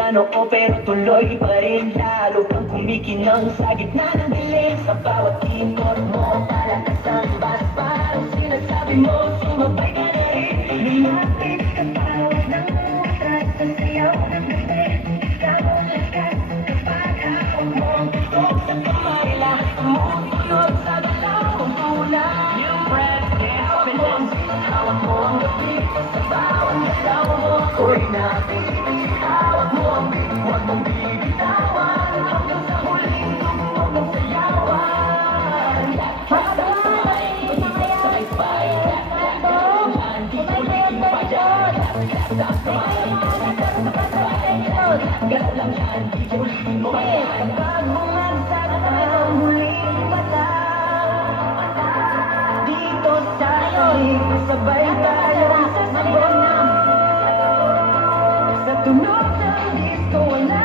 sa noo pero tuloy pa rin. Lalo kang kumikinang sa gitna ng dilim. Sa bawat ikot mo palakasan bas parang sinasabi mo sumabay ka na rin. Lumapit ka tawag ng utras sa sayaw ng gabi. Ikaw ang lakas kapag hawak mo ang gusto sa kamarila. Sumusunod sa galaw ang kulang. New breath, confidence. Hawak mo ang gabi sa bawat galaw mo. Ako'y napipitin. Hawak mo ang beat, huwag mong bibitawan. Hanggang sa huling tugtog ng sayawan. Sabay, sabay, yan, di ulitin pa dyan. Galaw lang yan, di ulitin mo pa yan. Kapag bumagsak ang huling mata, dito sa'yo'y sabay tayo sa sabon. Sa tunog ng disco, wala